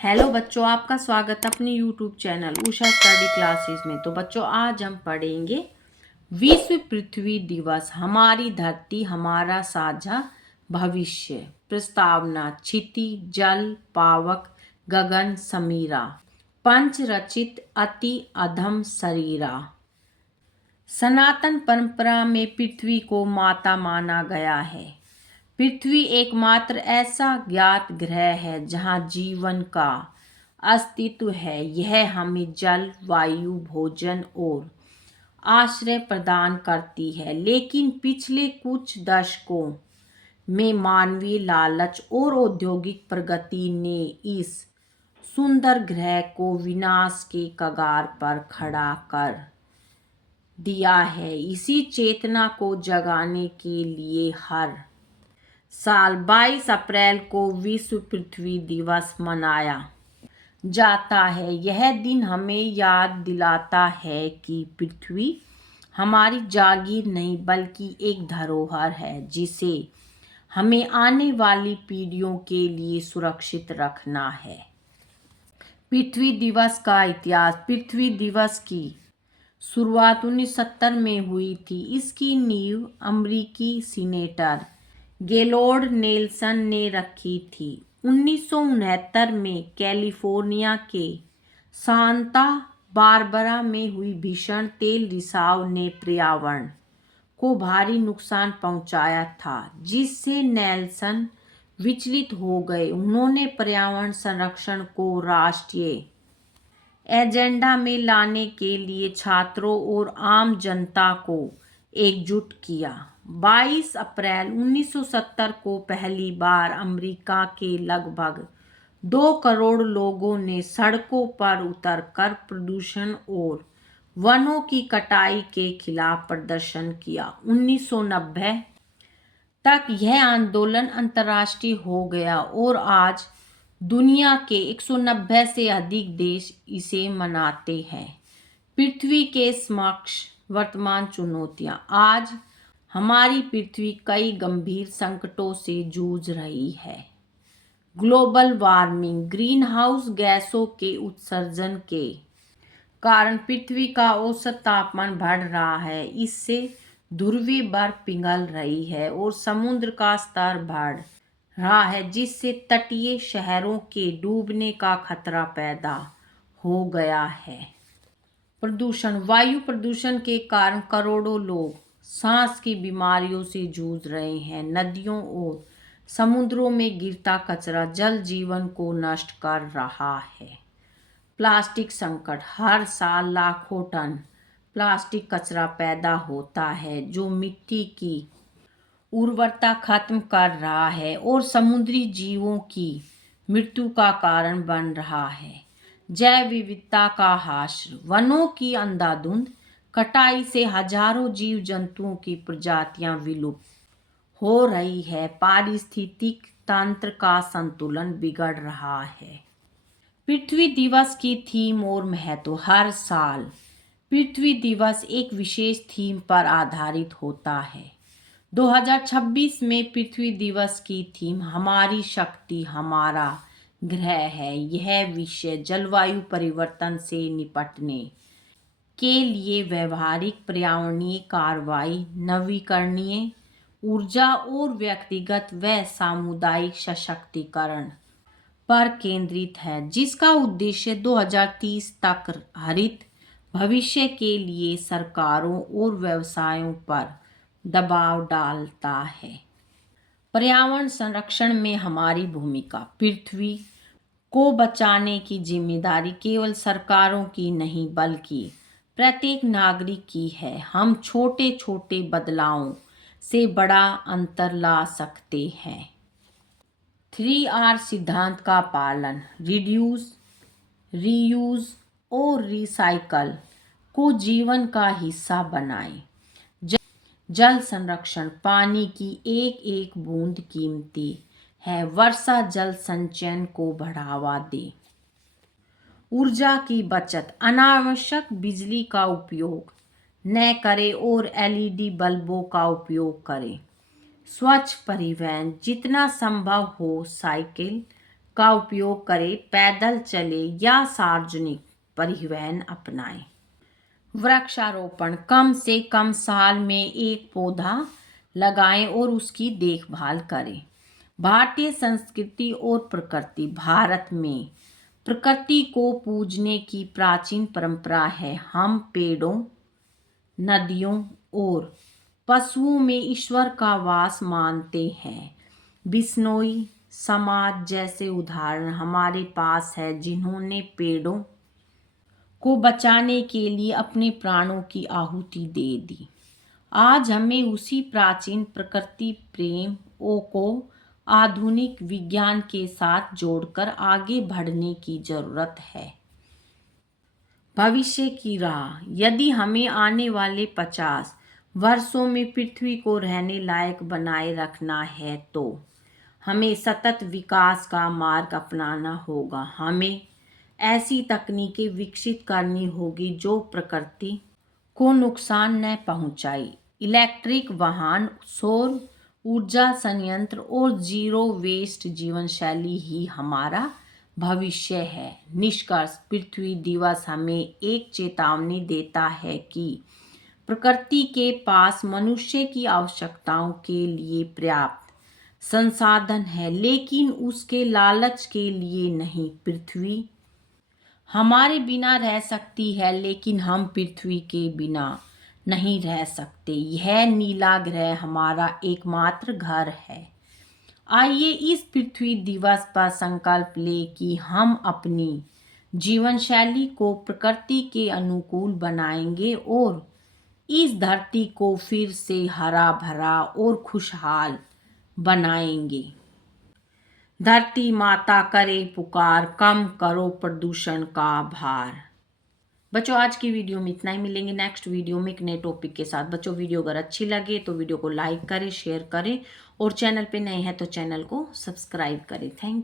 Hello बच्चों, आपका स्वागत अपने YouTube channel Usha study classes में। तो बच्चों, आज हम पढ़ेंगे विश्व पृथ्वी दिवस, हमारी धरती हमारा साझा भविष्य। प्रस्तावना: क्षिति जल पावक गगन समीरा, पंच रचित अति अधम शरीरा। सनातन परंपरा में पृथ्वी को माता माना गया है। पृथ्वी एकमात्र ऐसा ज्ञात ग्रह है जहाँ जीवन का अस्तित्व है। यह हमें जल, वायु, भोजन और आश्रय प्रदान करती है। लेकिन पिछले कुछ दशकों में मानवीय लालच और औद्योगिक प्रगति ने इस सुंदर ग्रह को विनाश के कगार पर खड़ा कर दिया है। इसी चेतना को जगाने के लिए हर साल 22 अप्रैल को विश्व पृथ्वी दिवस मनाया जाता है। यह दिन हमें याद दिलाता है कि पृथ्वी हमारी जागीर नहीं बल्कि एक धरोहर है जिसे हमें आने वाली पीढ़ियों के लिए सुरक्षित रखना है। पृथ्वी दिवस का इतिहास: पृथ्वी दिवस की शुरुआत 1970 में हुई थी। इसकी नींव अमेरिकी सीनेटर गेलोर्ड नेल्सन ने रखी थी। 1969 में कैलिफोर्निया के सांता बारबरा में हुई भीषण तेल रिसाव ने पर्यावरण को भारी नुकसान पहुंचाया था, जिससे नेल्सन विचलित हो गए। उन्होंने पर्यावरण संरक्षण को राष्ट्रीय एजेंडा में लाने के लिए छात्रों और आम जनता को एकजुट किया। 22 अप्रैल 1970 को पहली बार अमेरिका के लगभग 2 करोड़ लोगों ने सड़कों पर उतरकर प्रदूषण और वनों की कटाई के खिलाफ प्रदर्शन किया। 1990 तक यह आंदोलन अंतर्राष्ट्रीय हो गया और आज दुनिया के 190 से अधिक देश इसे मनाते हैं। पृथ्वी के समक्ष वर्तमान चुनौतियां: आज हमारी पृथ्वी कई गंभीर संकटों से जूझ रही है। ग्लोबल वार्मिंग: ग्रीन हाउस गैसों के उत्सर्जन के कारण पृथ्वी का औसत तापमान बढ़ रहा है। इससे ध्रुवीय बर्फ पिघल रही है और समुद्र का स्तर बढ़ रहा है, जिससे तटीय शहरों के डूबने का खतरा पैदा हो गया है। प्रदूषण: वायु प्रदूषण के कारण करोड़ों लोग सांस की बीमारियों से जूझ रहे हैं। नदियों और समुद्रों में गिरता कचरा जल जीवन को नष्ट कर रहा है। प्लास्टिक संकट: हर साल लाखों टन प्लास्टिक कचरा पैदा होता है जो मिट्टी की उर्वरता खत्म कर रहा है और समुद्री जीवों की मृत्यु का कारण बन रहा है। जैव विविधता का ह्रास: वनों की अंधाधुंध कटाई से हजारों जीव जंतुओं की प्रजातियां विलुप्त हो रही है। पारिस्थितिक तंत्र का संतुलन बिगड़ रहा है। पृथ्वी दिवस की थीम और महत्व: हर साल पृथ्वी दिवस एक विशेष थीम पर आधारित होता है। 2026 में पृथ्वी दिवस की थीम हमारी शक्ति हमारा ग्रह है। यह विषय जलवायु परिवर्तन से निपटने के लिए व्यवहारिक पर्यावरणीय कार्रवाई, नवीकरणीय ऊर्जा और व्यक्तिगत व सामुदायिक सशक्तिकरण पर केंद्रित है, जिसका उद्देश्य 2030 तक हरित भविष्य के लिए सरकारों और व्यवसायों पर दबाव डालता है। पर्यावरण संरक्षण में हमारी भूमिका: पृथ्वी को बचाने की जिम्मेदारी केवल सरकारों की नहीं बल्कि प्रत्येक नागरिक की है। हम छोटे छोटे बदलावों से बड़ा अंतर ला सकते हैं। 3R सिद्धांत का पालन: रिड्यूस, रीयूज और रिसाइकल को जीवन का हिस्सा बनाएं। जल संरक्षण: पानी की एक एक बूंद कीमती है। वर्षा जल संचयन को बढ़ावा दें। ऊर्जा की बचत: अनावश्यक बिजली का उपयोग न करें और LED बल्बों का उपयोग करें। स्वच्छ परिवहन: जितना संभव हो साइकिल का उपयोग करें, पैदल चले या सार्वजनिक परिवहन अपनाएं। वृक्षारोपण, कम से कम साल में एक पौधा लगाएं और उसकी देखभाल करें। भारतीय संस्कृति और प्रकृति, भारत में प्रकृति को पूजने की प्राचीन परंपरा है। हम पेड़ों, नदियों और पशुओं में ईश्वर का वास मानते हैं। बिश्नोई समाज जैसे उदाहरण हमारे पास है, जिन्होंने पेड़ों को बचाने के लिए अपने प्राणों की आहुति दे दी। आज हमें उसी प्राचीन प्रकृति प्रेम को आधुनिक विज्ञान के साथ जोड़कर आगे बढ़ने की जरूरत है। भविष्य की राह, यदि हमें आने वाले 50 वर्षों में पृथ्वी को रहने लायक बनाए रखना है तो हमें सतत विकास का मार्ग अपनाना होगा। हमें ऐसी तकनीकें विकसित करनी होगी जो प्रकृति को नुकसान न पहुंचाए। इलेक्ट्रिक वाहन, सौर ऊर्जा संयंत्र और जीरो वेस्ट जीवन शैली ही हमारा भविष्य है। निष्कर्ष, पृथ्वी दिवस हमें एक चेतावनी देता है कि प्रकृति के पास मनुष्य की आवश्यकताओं के लिए पर्याप्त संसाधन है, लेकिन उसके लालच के लिए नहीं। पृथ्वी हमारे बिना रह सकती है, लेकिन हम पृथ्वी के बिना नहीं रह सकते। यह नीला ग्रह हमारा एकमात्र घर है। आइए इस पृथ्वी दिवस पर संकल्प ले कि हम अपनी जीवन शैली को प्रकृति के अनुकूल बनाएंगे और इस धरती को फिर से हरा भरा और खुशहाल बनाएंगे। धरती माता करे पुकार, कम करो प्रदूषण का भार। बच्चों, आज की वीडियो में इतना ही। मिलेंगे नेक्स्ट वीडियो में एक नए टॉपिक के साथ। बच्चों, वीडियो अगर अच्छी लगे तो वीडियो को लाइक करें, शेयर करें और चैनल पे नए हैं तो चैनल को सब्सक्राइब करें। Thank you.